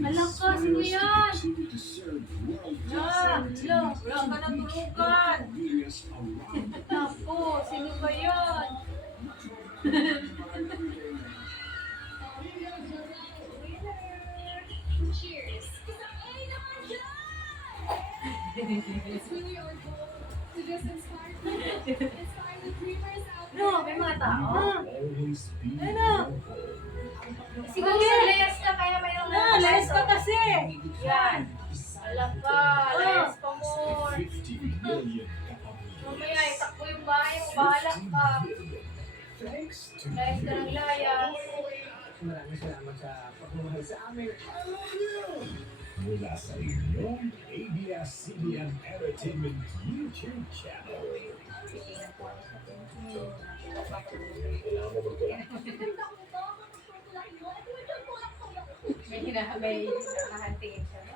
Malakas, sino yan? Yan, wala ka na tulugan. Naku, sino ba yan? Cheers! It's really our goal to just inspire the dreamers out there. No, may mga tao. Always be Ano? Siguro layas ka kaya mayroong Layas ka kasi. Yan. Alam ka, layas pa mo. 50 million kapamilya. Mamaya, itakbo yung bahay mo, bahala ka. Thanks to Layas ka ng layas. Maraming salamat sa pagmamahal sa amin. mula sa inyong ABS-CBN Entertainment YouTube channel. May hinahantiin siya.